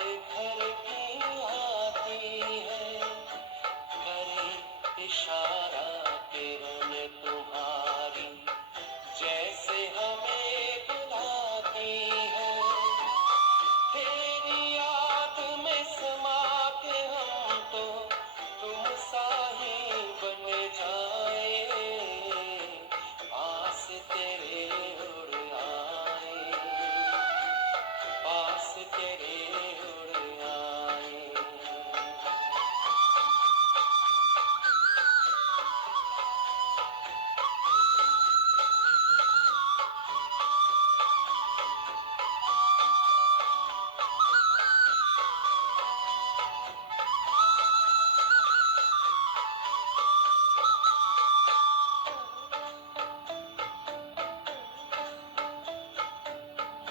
घर की आती है, करे इशारा किरण तुम्हारी, जैसे हमें बुलाती है। तेरी याद में समा के हम तो तुम सा ही बन जाए, पास तेरे उड़ आए, पास तेरे उड़ आए।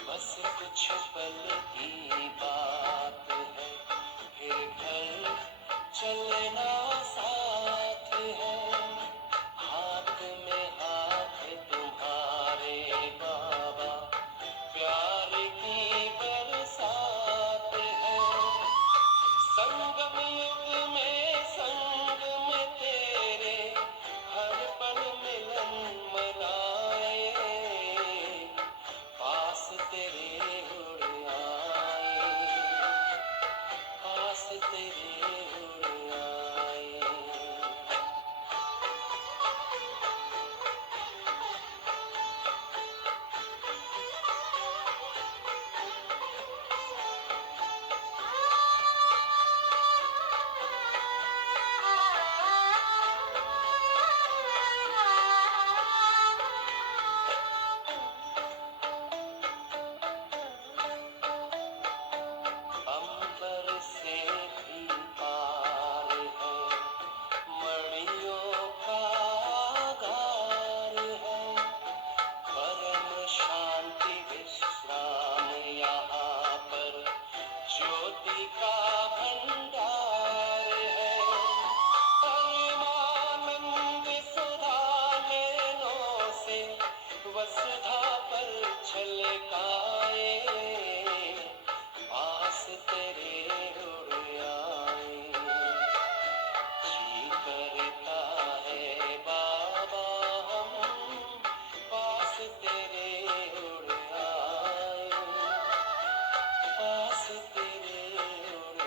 बस कुछ पल की बात है, फिर घर चलना साथ है। हाथ में हाथ तुम्हारे बाबा, प्यार की बरसात है। संगम युग में संग में तेरे, हर पल मिलन मनाए, पास तेरे उड़ आए, पास तेरे उड़ आए। अंबर से भी पार है, मणियों का गार है। परम शांति विश्राम यहाँ पर, ज्योति का भंडार है। परमानंद सुधा नैनों से वसुधा पर छलकाए, पास तेरे उड़ आए। जी करता है बाबा हम पास तेरे उड़ आए, पास तेरे उड़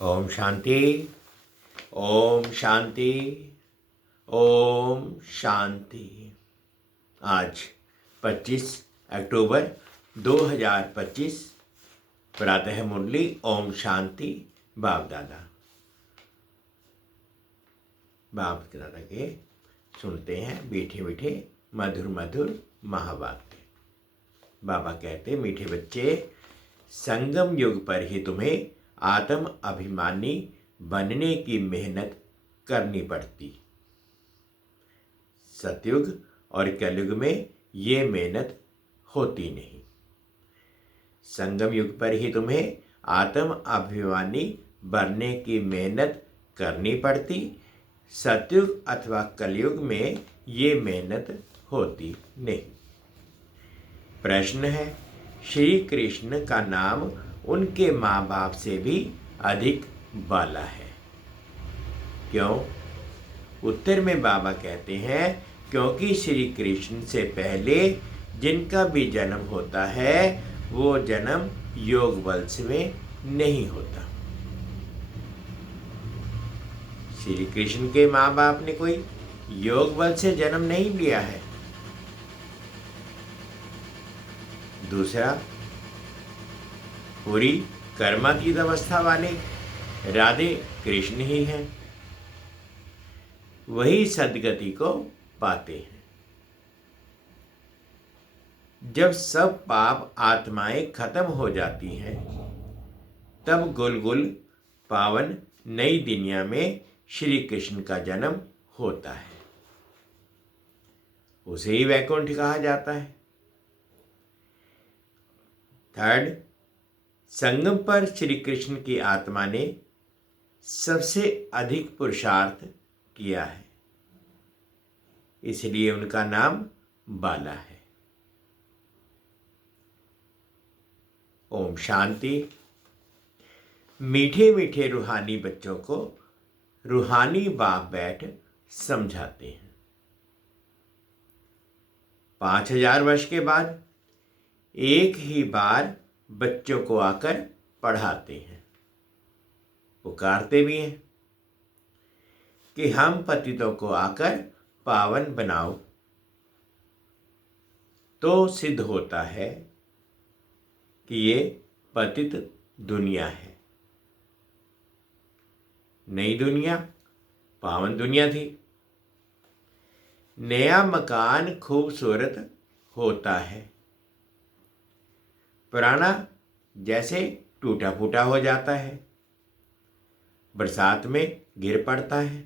ओम शांति। ओम शांति। ओम शांति। आज 25 अक्टूबर 2025 प्रातः मुरली ओम शांति। बाप दादा के सुनते हैं मीठे मीठे मधुर मधुर महावाक्य। बाबा कहते मीठे बच्चे, संगम युग पर ही तुम्हें आत्म अभिमानी बनने की मेहनत करनी पड़ती। सतयुग और कलयुग में ये मेहनत होती नहीं। संगम युग पर ही तुम्हें आत्म अभिमानी बनने की मेहनत करनी पड़ती। सतयुग अथवा कलयुग में ये मेहनत होती नहीं। प्रश्न है, श्री कृष्ण का नाम उनके माँ बाप से भी अधिक बाला है, क्यों? उत्तर में बाबा कहते हैं, क्योंकि श्री कृष्ण से पहले जिनका भी जन्म होता है वो जन्म योग वंश में नहीं होता। श्री कृष्ण के माँ बाप ने कोई योग वंश से जन्म नहीं लिया है। दूसरा, पूरी कर्मातीत अवस्था वाले राधे कृष्ण ही हैं, वही सद्गति को पाते हैं। जब सब पाप आत्माएं खत्म हो जाती हैं, तब गुलगुल पावन नई दुनिया में श्री कृष्ण का जन्म होता है। उसे ही वैकुंठ कहा जाता है। थर्ड, संगम पर श्री कृष्ण की आत्मा ने सबसे अधिक पुरुषार्थ किया है, इसलिए उनका नाम बाला है। ओम शांति। मीठे मीठे रूहानी बच्चों को रूहानी बाप बैठ समझाते हैं। 5000 वर्ष के बाद एक ही बार बच्चों को आकर पढ़ाते हैं, पुकारते भी हैं कि हम पतितों को आकर पावन बनाओ। तो सिद्ध होता है कि ये पतित दुनिया है। नई दुनिया पावन दुनिया थी। नया मकान खूबसूरत होता है, पुराना जैसे टूटा फूटा हो जाता है, बरसात में गिर पड़ता है।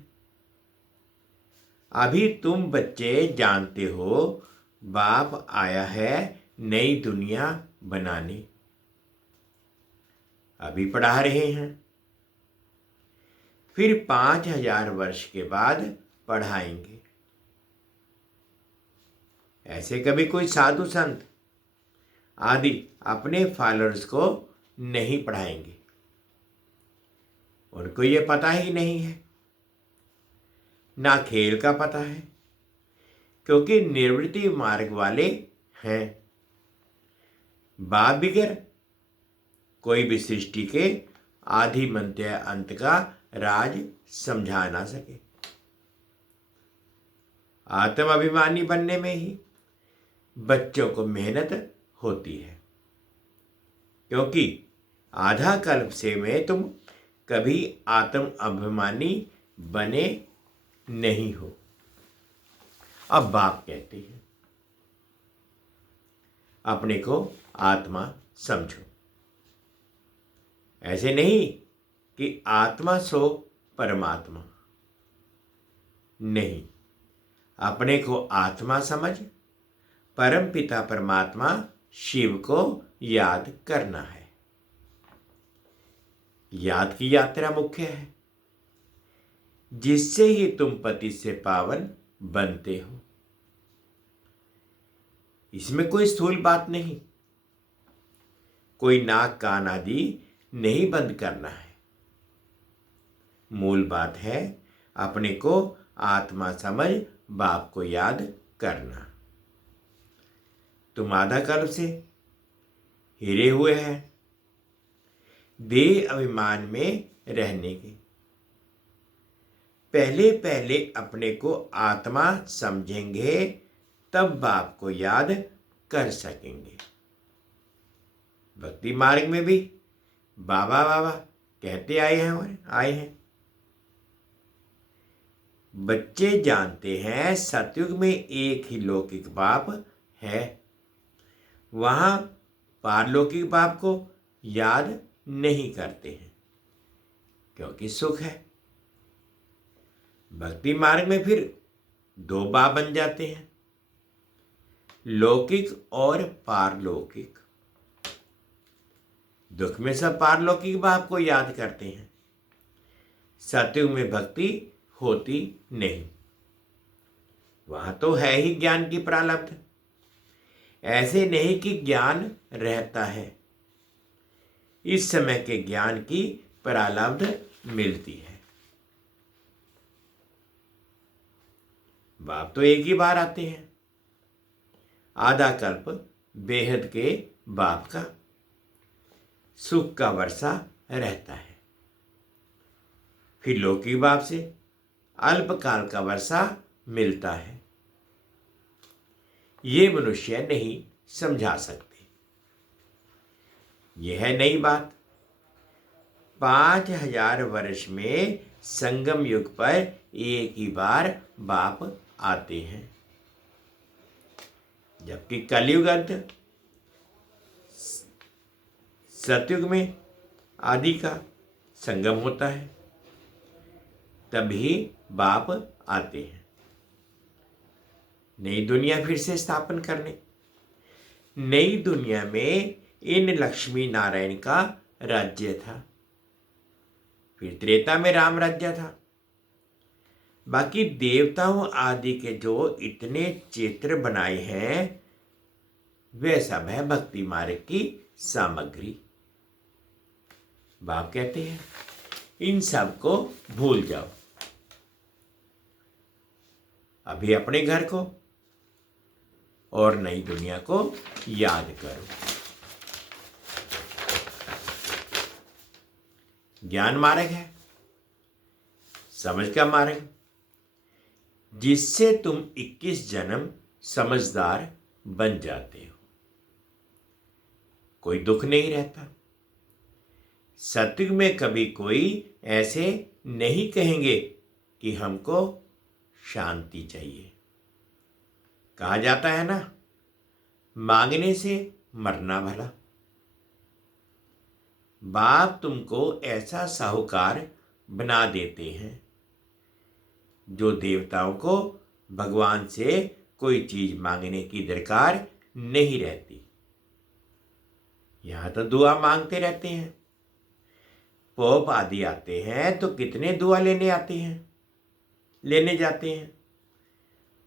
अभी तुम बच्चे जानते हो बाप आया है नई दुनिया बनाने, अभी पढ़ा रहे हैं, फिर 5000 वर्ष के बाद पढ़ाएंगे। ऐसे कभी कोई साधु संत आदि अपने फॉलोअर्स को नहीं पढ़ाएंगे, उनको ये पता ही नहीं है, ना खेल का पता है, क्योंकि निवृत्ति मार्ग वाले हैं। बाप बिगर कोई भी सृष्टि के आदि मध्य अंत का राज समझा ना सके। आत्म अभिमानी बनने में ही बच्चों को मेहनत होती है, क्योंकि आधा कल्प से में तुम कभी आत्म अभिमानी बने नहीं हो। अब बाप कहते हैं, अपने को आत्मा समझो। ऐसे नहीं कि आत्मा सो परमात्मा, नहीं, अपने को आत्मा समझ परम पिता परमात्मा शिव को याद करना है। याद की यात्रा मुख्य है, जिससे ही तुम पति से पावन बनते हो। इसमें कोई स्थूल बात नहीं, कोई नाक कान आदि नहीं बंद करना है। मूल बात है अपने को आत्मा समझ बाप को याद करना। तुम आधा कल्प से हिरे हुए हैं, देह अभिमान में रहने के। पहले पहले अपने को आत्मा समझेंगे, तब बाप को याद कर सकेंगे। भक्ति मार्ग में भी बाबा बाबा कहते आए हैं। बच्चे जानते हैं सतयुग में एक ही लौकिक बाप है, वहां पारलौकिक बाप को याद नहीं करते हैं क्योंकि सुख है। भक्ति मार्ग में फिर दो बाप बन जाते हैं, लौकिक और पारलौकिक। दुख में सब पारलौकिक बाप को याद करते हैं, सतयुग में भक्ति होती नहीं, वहां तो है ही ज्ञान की प्रारब्ध। ऐसे नहीं कि ज्ञान रहता है, इस समय के ज्ञान की प्रारब्ध मिलती है। बाप तो एक ही बार आते हैं, आधा कल्प बेहद के बाप का सुख का वर्षा रहता है, फिर लौकिक बाप से अल्पकाल का वर्षा मिलता है। ये मनुष्य नहीं समझा सकते। यह है नई बात। 5000 वर्ष में संगम युग पर एक ही बार बाप आते हैं, जबकि कलयुग अंत सतयुग में आदि का संगम होता है, तभी बाप आते हैं नई दुनिया फिर से स्थापन करने। नई दुनिया में इन लक्ष्मी नारायण का राज्य था, फिर त्रेता में राम राज्य था। बाकी देवताओं आदि के जो इतने चित्र बनाए हैं, वे सब है भक्ति मार्ग की सामग्री। बाप कहते हैं इन सब को भूल जाओ, अभी अपने घर को और नई दुनिया को याद करो। ज्ञान मार्ग है, समझ का मार्ग, जिससे तुम 21 जन्म समझदार बन जाते हो। कोई दुख नहीं रहता। सतयुग में कभी कोई ऐसे नहीं कहेंगे कि हमको शांति चाहिए। कहा जाता है ना, मांगने से मरना भला। बाप तुमको ऐसा साहूकार बना देते हैं जो देवताओं को भगवान से कोई चीज मांगने की दरकार नहीं रहती। यहां तो दुआ मांगते रहते हैं। पोप आदि आते हैं तो कितने दुआ लेने आते हैं, लेने जाते हैं।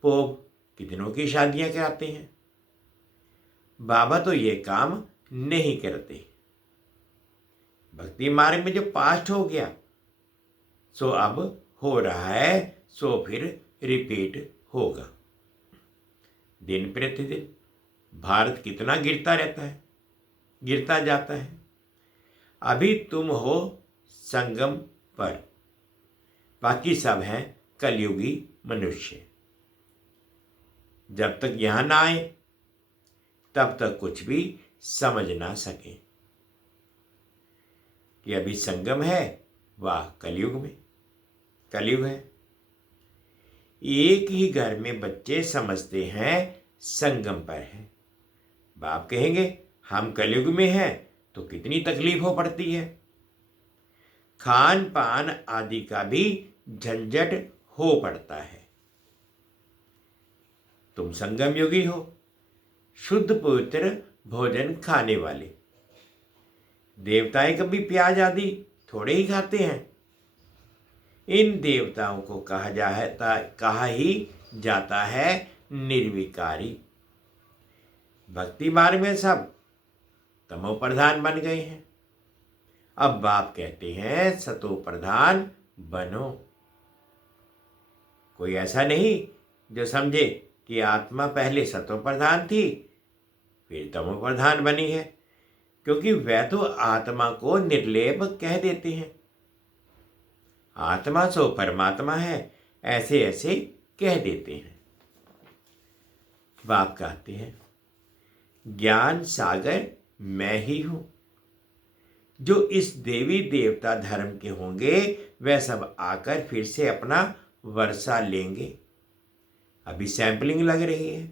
पोप कितनों की शादियां कराते हैं। बाबा तो ये काम नहीं करते। भक्ति मार्ग में जो पास्ट हो गया सो अब हो रहा है, सो फिर रिपीट होगा। दिन प्रतिदिन भारत कितना गिरता रहता है, गिरता जाता है। अभी तुम हो संगम पर, बाकी सब हैं कलयुगी मनुष्य। जब तक यहां ना आए तब तक कुछ भी समझ ना सके कि अभी संगम है, वाह कलयुग में कलयुग है। एक ही घर में बच्चे समझते हैं संगम पर है। बाप कहेंगे हम कलयुग में हैं तो कितनी तकलीफ हो पड़ती है। खान पान आदि का भी झंझट हो पड़ता है। तुम संगम योगी हो, शुद्ध पवित्र भोजन खाने वाले। देवताएं कभी प्याज आदि थोड़े ही खाते हैं। इन देवताओं को कहा ही जाता है निर्विकारी। भक्ति मार्ग में सब तमो प्रधान बन गए हैं। अब बाप कहते हैं सतो प्रधान बनो। कोई ऐसा नहीं जो समझे कि आत्मा पहले सतो प्रधान थी फिर तमो प्रधान बनी है। क्योंकि वह तो आत्मा को निर्लेप कह देते हैं। आत्मा सो परमात्मा है, ऐसे ऐसे कह देते हैं। बाप कहते हैं ज्ञान सागर मैं ही हूं। जो इस देवी देवता धर्म के होंगे वह सब आकर फिर से अपना वर्षा लेंगे। अभी सैंपलिंग लग रही है,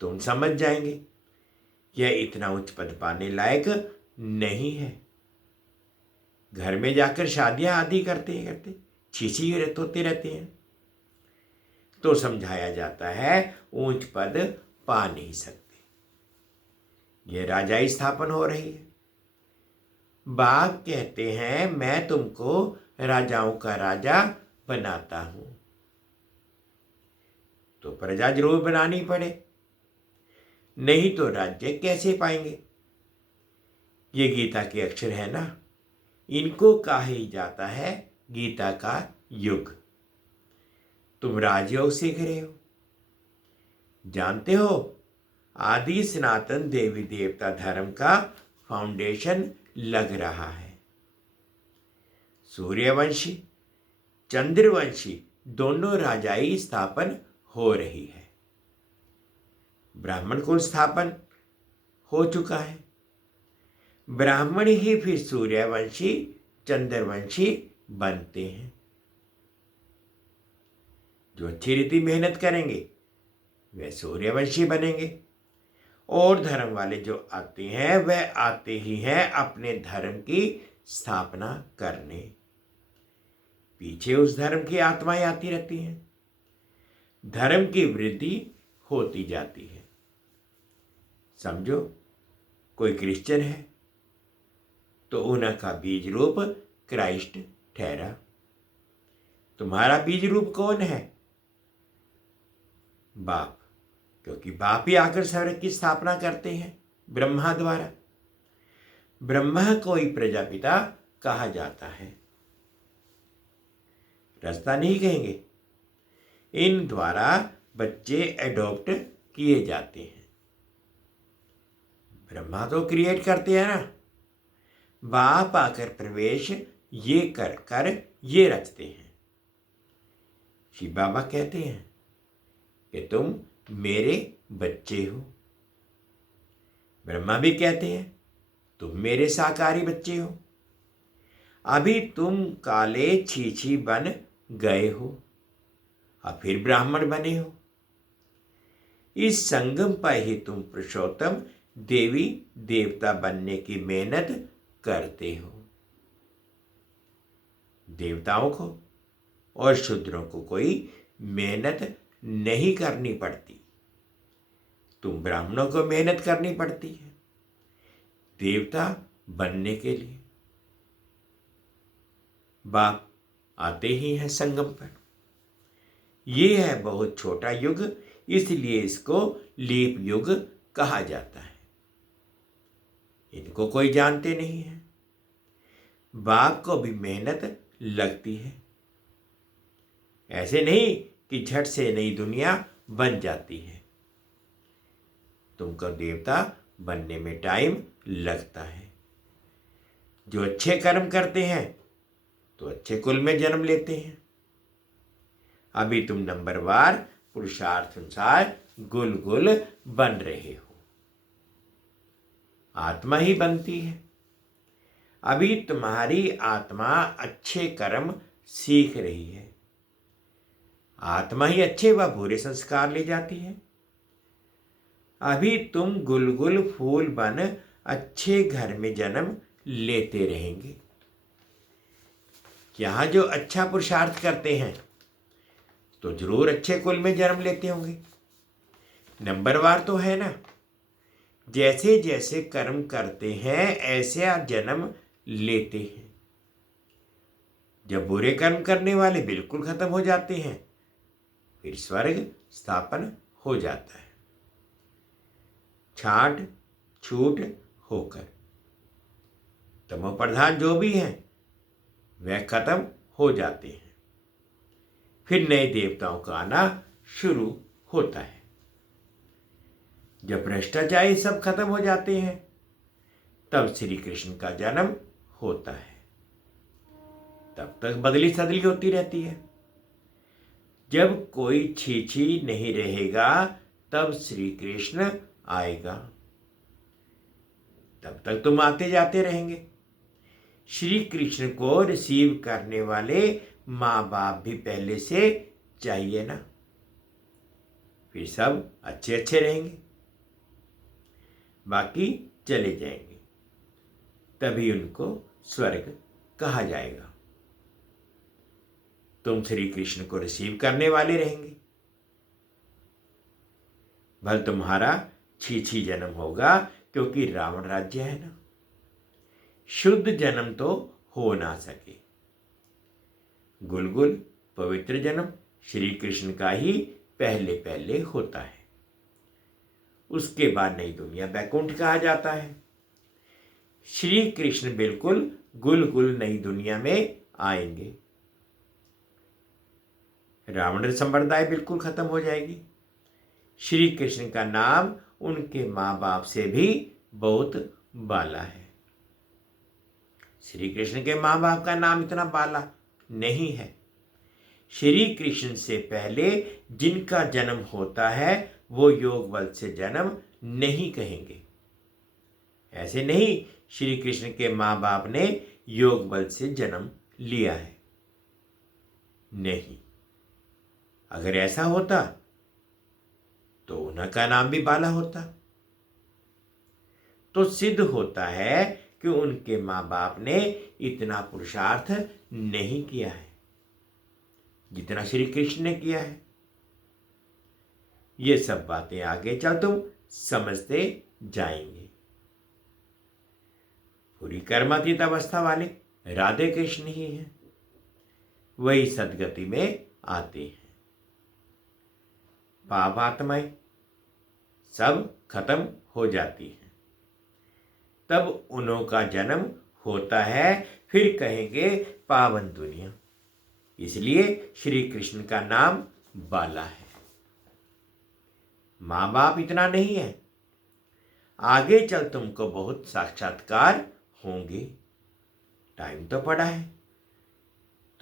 तुम समझ जाएंगे यह इतना उच्च पद पाने लायक नहीं है। घर में जाकर शादियां आदि करते छीछी होते रहते हैं, तो समझाया जाता है ऊंच पद पा नहीं सकते। यह राजाई स्थापन हो रही है। बाप कहते हैं मैं तुमको राजाओं का राजा बनाता हूं, तो प्रजा जरूर बनानी पड़े, नहीं तो राज्य कैसे पाएंगे। ये गीता के अक्षर है ना, इनको कहा ही जाता है गीता का युग। तुम राजयोग सीख रहे हो, जानते हो आदि सनातन देवी देवता धर्म का फाउंडेशन लग रहा है। सूर्यवंशी चंद्रवंशी दोनों राजाई स्थापन हो रही है। ब्राह्मण कुल स्थापन हो चुका है। ब्राह्मण ही फिर सूर्यवंशी चंद्रवंशी बनते हैं। जो अच्छी रीति मेहनत करेंगे वे सूर्यवंशी बनेंगे, और धर्म वाले जो आते हैं वह आते ही हैं अपने धर्म की स्थापना करने। पीछे उस धर्म की आत्माएं आती रहती हैं, धर्म की वृद्धि होती जाती है। समझो कोई क्रिश्चियन है तो उनका बीज रूप क्राइस्ट ठहरा। तुम्हारा बीज रूप कौन है? बाप, क्योंकि बाप ही आकर स्वर्ग की स्थापना करते हैं ब्रह्मा द्वारा। ब्रह्मा को ही प्रजापिता कहा जाता है, रास्ता नहीं कहेंगे। इन द्वारा बच्चे एडॉप्ट किए जाते हैं। ब्रह्मा तो क्रिएट करते हैं ना, बाप आकर प्रवेश ये कर कर ये रचते हैं। शिव बाबा कहते हैं कि तुम मेरे बच्चे हो। ब्रह्मा भी कहते हैं तुम मेरे साकारी बच्चे हो। अभी तुम काले छीछी बन गए हो, अब फिर ब्राह्मण बने हो। इस संगम पर ही तुम पुरुषोत्तम देवी देवता बनने की मेहनत करते हो। देवताओं को और शूद्रों को कोई मेहनत नहीं करनी पड़ती, तुम ब्राह्मणों को मेहनत करनी पड़ती है देवता बनने के लिए। बाप आते ही हैं संगम पर। ये है बहुत छोटा युग, इसलिए इसको लीप युग कहा जाता है। इनको कोई जानते नहीं है। बाप को भी मेहनत लगती है, ऐसे नहीं कि झट से नई दुनिया बन जाती है। तुमको देवता बनने में टाइम लगता है। जो अच्छे कर्म करते हैं तो अच्छे कुल में जन्म लेते हैं। अभी तुम नंबरवार पुरुषार्थ अनुसार गुल गुल बन रहे हो। आत्मा ही बनती है। अभी तुम्हारी आत्मा अच्छे कर्म सीख रही है। आत्मा ही अच्छे व बुरे संस्कार ले जाती है। अभी तुम गुलगुल फूल बन अच्छे घर में जन्म लेते रहेंगे। यहाँ जो अच्छा पुरुषार्थ करते हैं तो जरूर अच्छे कुल में जन्म लेते होंगे। नंबरवार तो है ना। जैसे जैसे कर्म करते हैं ऐसे आप जन्म लेते हैं। जब बुरे कर्म करने वाले बिल्कुल खत्म हो जाते हैं फिर स्वर्ग स्थापन हो जाता है, छांट छूट होकर। तमो प्रधान जो भी हैं वह खत्म हो जाते हैं, फिर नए देवताओं का आना शुरू होता है। जब भ्रष्टाचारी सब खत्म हो जाते हैं तब श्री कृष्ण का जन्म होता है। तब तक बदली सदली होती रहती है। जब कोई छी नहीं रहेगा तब श्री कृष्ण आएगा। तब तक तुम आते जाते रहेंगे। श्री कृष्ण को रिसीव करने वाले माँ बाप भी पहले से चाहिए ना। फिर सब अच्छे अच्छे रहेंगे, बाकी चले जाएंगे। तभी उनको स्वर्ग कहा जाएगा। तुम श्री कृष्ण को रिसीव करने वाले रहेंगे। भल तुम्हारा छी जन्म होगा, क्योंकि रावण राज्य है ना। शुद्ध जन्म तो हो ना सके। गुलगुल पवित्र जन्म श्री कृष्ण का ही पहले पहले होता है। उसके बाद नई दुनिया बैकुंठ कहा जाता है। श्री कृष्ण बिल्कुल गुलगुल नई दुनिया में आएंगे। रावण संप्रदाय बिल्कुल खत्म हो जाएगी। श्री कृष्ण का नाम उनके माँ बाप से भी बहुत बाला है। श्री कृष्ण के माँ बाप का नाम इतना बाला नहीं है। श्री कृष्ण से पहले जिनका जन्म होता है वो योग बल से जन्म नहीं कहेंगे। ऐसे नहीं श्री कृष्ण के माँ बाप ने योग बल से जन्म लिया है, नहीं। अगर ऐसा होता तो उनका नाम भी बाला होता। तो सिद्ध होता है कि उनके माँ बाप ने इतना पुरुषार्थ नहीं किया है जितना श्री कृष्ण ने किया है। ये सब बातें आगे चल तुम समझते जाएंगे। पूरी कर्मातीत अवस्था वाले राधे कृष्ण ही हैं, वही सदगति में आते हैं। पाप आत्माएं सब खत्म हो जाती हैं। तब उन्हों का जन्म होता है। फिर कहेंगे पावन दुनिया। इसलिए श्री कृष्ण का नाम बाला है। माँ बाप इतना नहीं है। आगे चल तुमको बहुत साक्षात्कार होंगे। टाइम तो पड़ा है,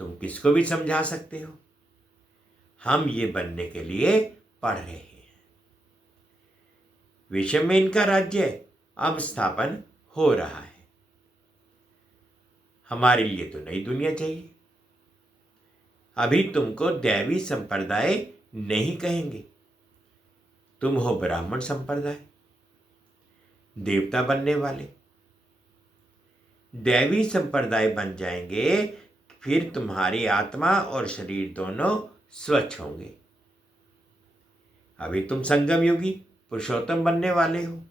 तुम किसको भी समझा सकते हो। हम ये बनने के लिए पढ़ रहे हैं। विश्व में इनका राज्य अब स्थापन हो रहा है। हमारे लिए तो नई दुनिया चाहिए। अभी तुमको दैवी संप्रदाय नहीं कहेंगे, तुम हो ब्राह्मण संप्रदाय, देवता बनने वाले। दैवी संप्रदाय बन जाएंगे, फिर तुम्हारी आत्मा और शरीर दोनों स्वच्छ होंगे। अभी तुम संगम योगी पुरुषोत्तम बनने वाले हो।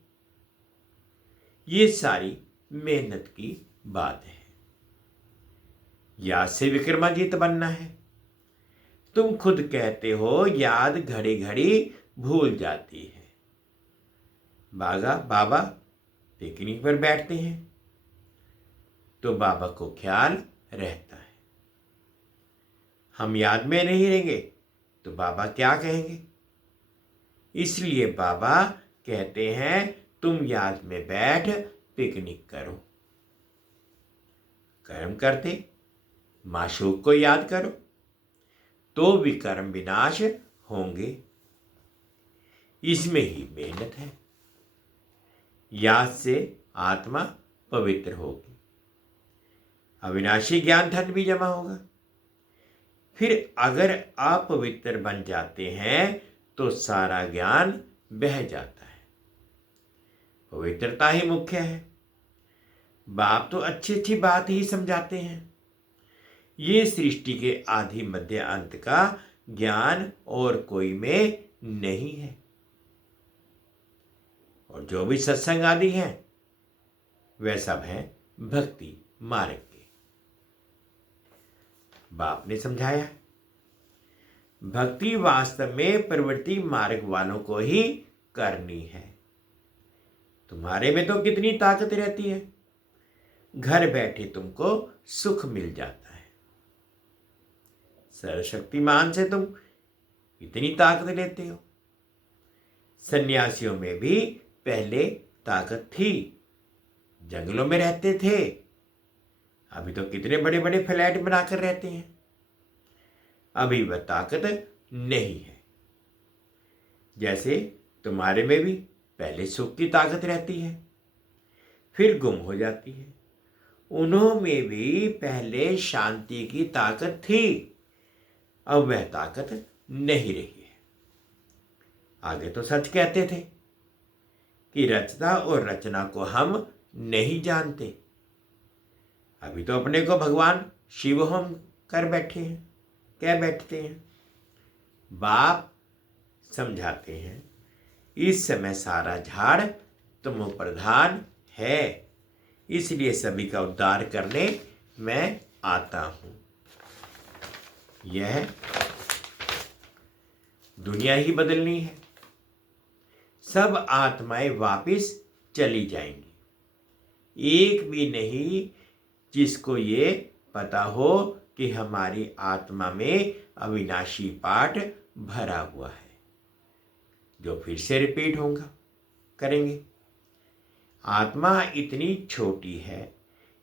ये सारी मेहनत की बात है। याद से विक्रमादित्य बनना है। तुम खुद कहते हो याद घड़ी घड़ी भूल जाती है। बाबा पिकनिक पर बैठते हैं तो बाबा को ख्याल रहता है। हम याद में नहीं रहेंगे तो बाबा क्या कहेंगे। इसलिए बाबा कहते हैं तुम याद में बैठ पिकनिक करो। कर्म करते माशूक को याद करो तो भी कर्म विनाश होंगे। इसमें ही मेहनत है। याद से आत्मा पवित्र होगी, अविनाशी ज्ञान धन भी जमा होगा। फिर अगर आप पवित्र बन जाते हैं तो सारा ज्ञान बह जाता है। पवित्रता ही मुख्य है। बाप तो अच्छी अच्छी बात ही समझाते हैं। ये सृष्टि के आदि मध्य अंत का ज्ञान और कोई में नहीं है। और जो भी सत्संग आदि हैं वह सब है भक्ति मार्ग के। बाप ने समझाया भक्ति वास्तव में प्रवृत्ति मार्ग वालों को ही करनी है। तुम्हारे में तो कितनी ताकत रहती है, घर बैठे तुमको सुख मिल जाता है। सर्वशक्तिमान से तुम इतनी ताकत लेते हो। सन्यासियों में भी पहले ताकत थी, जंगलों में रहते थे, अभी तो कितने बड़े बड़े फ्लैट बनाकर रहते हैं। अभी वह ताकत नहीं है। जैसे तुम्हारे में भी पहले सुख की ताकत रहती है, फिर गुम हो जाती है। उन्होंने भी पहले शांति की ताकत थी, अब वह ताकत नहीं रही है। आगे तो सच कहते थे कि रचना और रचना को हम नहीं जानते। अभी तो अपने को भगवान शिव हम कर बैठे हैं, कह बैठते हैं। बाप समझाते हैं, इस समय सारा झाड़ तुम प्रधान है, इसलिए सभी का उद्धार करने मैं आता हूं। यह दुनिया ही बदलनी है। सब आत्माएं वापिस चली जाएंगी। एक भी नहीं जिसको ये पता हो कि हमारी आत्मा में अविनाशी पाठ भरा हुआ है, जो फिर से रिपीट होगा करेंगे। आत्मा इतनी छोटी है,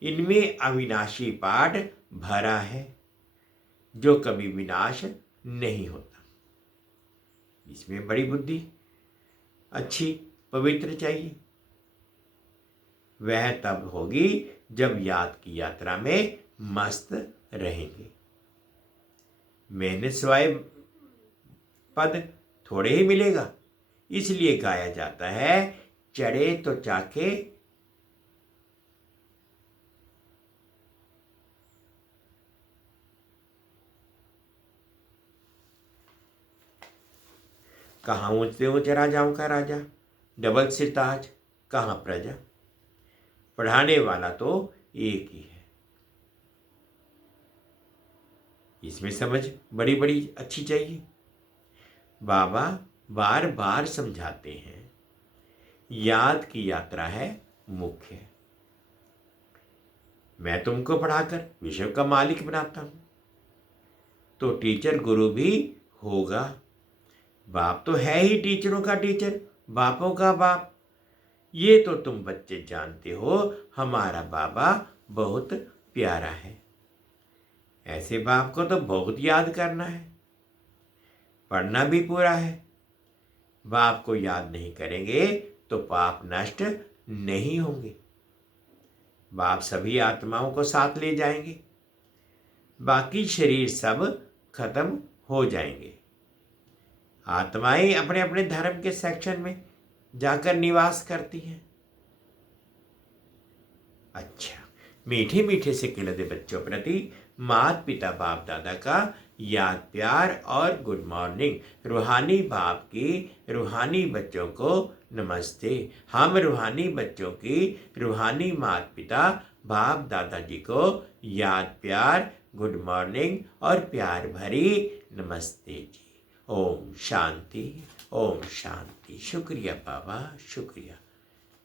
इनमें अविनाशी पाठ भरा है, जो कभी विनाश नहीं होता। इसमें बड़ी बुद्धि, अच्छी पवित्र चाहिए। वह तब होगी जब याद की यात्रा में मस्त रहेंगे। मेहनत सिवाय पद थोड़े ही मिलेगा, इसलिए गाया जाता है, चढ़े तो चाके कहाँ ऊंचते ऊंचे राजाओं का राजा, डबल सिरताज कहाँ प्रजा। पढ़ाने वाला तो एक ही है। इसमें समझ बड़ी बड़ी अच्छी चाहिए। बाबा बार बार समझाते हैं, याद की यात्रा है मुख्य। मैं तुमको पढ़ाकर विश्व का मालिक बनाता हूं, तो टीचर गुरु भी होगा। बाप तो है ही टीचरों का टीचर, बापों का बाप। ये तो तुम बच्चे जानते हो, हमारा बाबा बहुत प्यारा है। ऐसे बाप को तो बहुत याद करना है, पढ़ना भी पूरा है। बाप को याद नहीं करेंगे तो पाप नष्ट नहीं होंगे। बाप सभी आत्माओं को साथ ले जाएंगे, बाकी शरीर सब खत्म हो जाएंगे। आत्माएं अपने अपने धर्म के सेक्शन में जाकर निवास करती हैं। अच्छा, मीठे मीठे से खिलते बच्चों प्रति माता पिता बाप दादा का याद प्यार और गुड मॉर्निंग। रूहानी बाप की रूहानी बच्चों को नमस्ते। हम रूहानी बच्चों की रूहानी माता पिता बाप दादाजी को याद प्यार, गुड मॉर्निंग और प्यार भरी नमस्ते जी। ओम शांति, ओम शांति। शुक्रिया बाबा, शुक्रिया।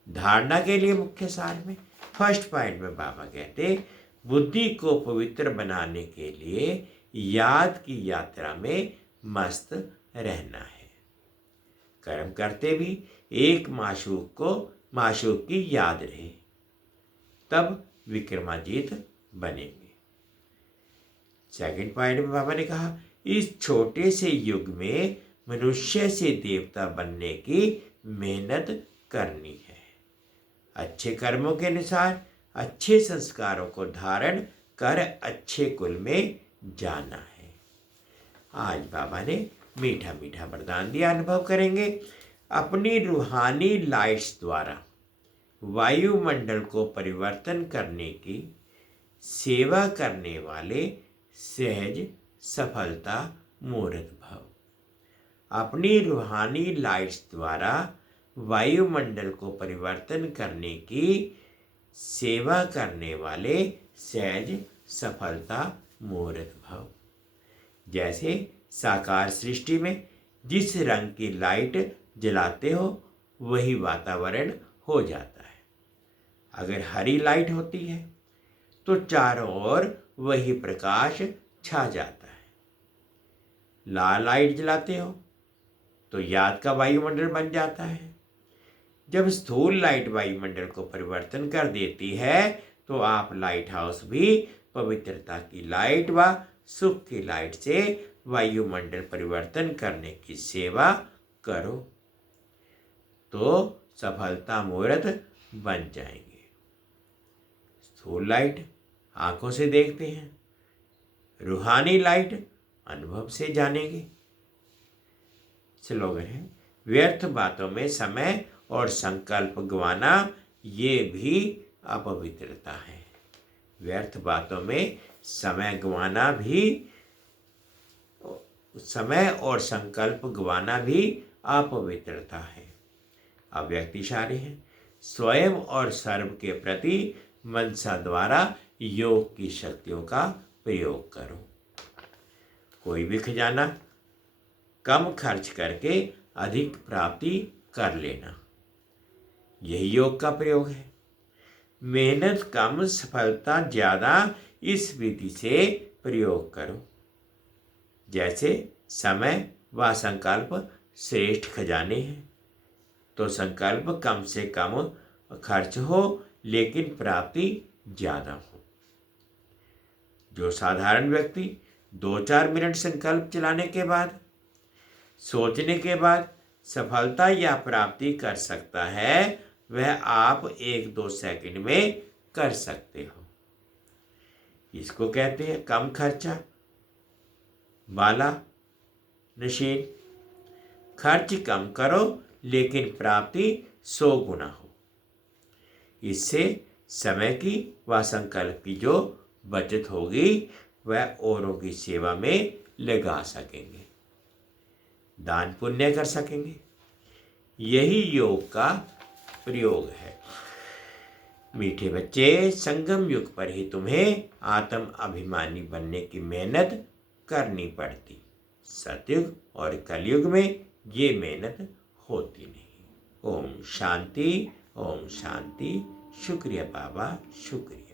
धारणा के लिए मुख्य सार में फर्स्ट पॉइंट में बाबा कहते, बुद्धि को पवित्र बनाने के लिए याद की यात्रा में मस्त रहना है। कर्म करते भी एक माशूक को माशूक की याद रहे, तब विक्रमाजीत बनेंगे। सेकंड पॉइंट में बाबा ने कहा, इस छोटे से युग में मनुष्य से देवता बनने की मेहनत करनी है। अच्छे कर्मों के अनुसार अच्छे संस्कारों को धारण कर अच्छे कुल में जाना है। आज बाबा ने मीठा मीठा वरदान दिया, अनुभव करेंगे। अपनी रूहानी लाइट्स द्वारा वायुमंडल को परिवर्तन करने की सेवा करने वाले सहज सफलता मूर्त भव। अपनी रूहानी लाइट्स द्वारा वायुमंडल को परिवर्तन करने की सेवा करने वाले सहज सफलता मूर्त भव। जैसे साकार सृष्टि में जिस रंग की लाइट जलाते हो वही वातावरण हो जाता है। अगर हरी लाइट होती है तो चारों ओर वही प्रकाश छा जाता है। लाल लाइट जलाते हो तो याद का वायुमंडल बन जाता है। जब स्थूल लाइट वायुमंडल को परिवर्तन कर देती है तो आप लाइट हाउस भी पवित्रता की लाइट व सुख की लाइट से वायुमंडल परिवर्तन करने की सेवा करो तो सफलता मुहूर्त बन जाएंगे। स्थूल लाइट आंखों से देखते हैं, रूहानी लाइट अनुभव से जानेंगे। स्लोगन है, व्यर्थ बातों में समय और संकल्प गंवाना ये भी अपवित्रता है। व्यर्थ बातों में समय और संकल्प गंवाना भी अपवित्रता है। अव्यक्तिशाली है। स्वयं और सर्व के प्रति मनसा द्वारा योग की शक्तियों का प्रयोग करो। कोई भी खजाना कम खर्च करके अधिक प्राप्ति कर लेना, यही योग का प्रयोग है। मेहनत कम सफलता ज़्यादा, इस विधि से प्रयोग करो। जैसे समय व संकल्प श्रेष्ठ खजाने हैं तो संकल्प कम से कम खर्च हो लेकिन प्राप्ति ज़्यादा हो। जो साधारण व्यक्ति 2-4 मिनट संकल्प चलाने के बाद, सोचने के बाद सफलता या प्राप्ति कर सकता है, वह आप 1-2 सेकंड में कर सकते हो। इसको कहते हैं कम खर्चा वाला नशीन। खर्च कम करो लेकिन प्राप्ति 100 गुना हो। इससे समय की व संकल्प की जो बचत होगी वह औरों की सेवा में लगा सकेंगे, दान पुण्य कर सकेंगे। यही योग का प्रयोग है। मीठे बच्चे, संगम युग पर ही तुम्हें आत्म अभिमानी बनने की मेहनत करनी पड़ती। सतयुग और कलयुग में ये मेहनत होती नहीं। ओम शांति, ओम शांति। शुक्रिया बाबा, शुक्रिया।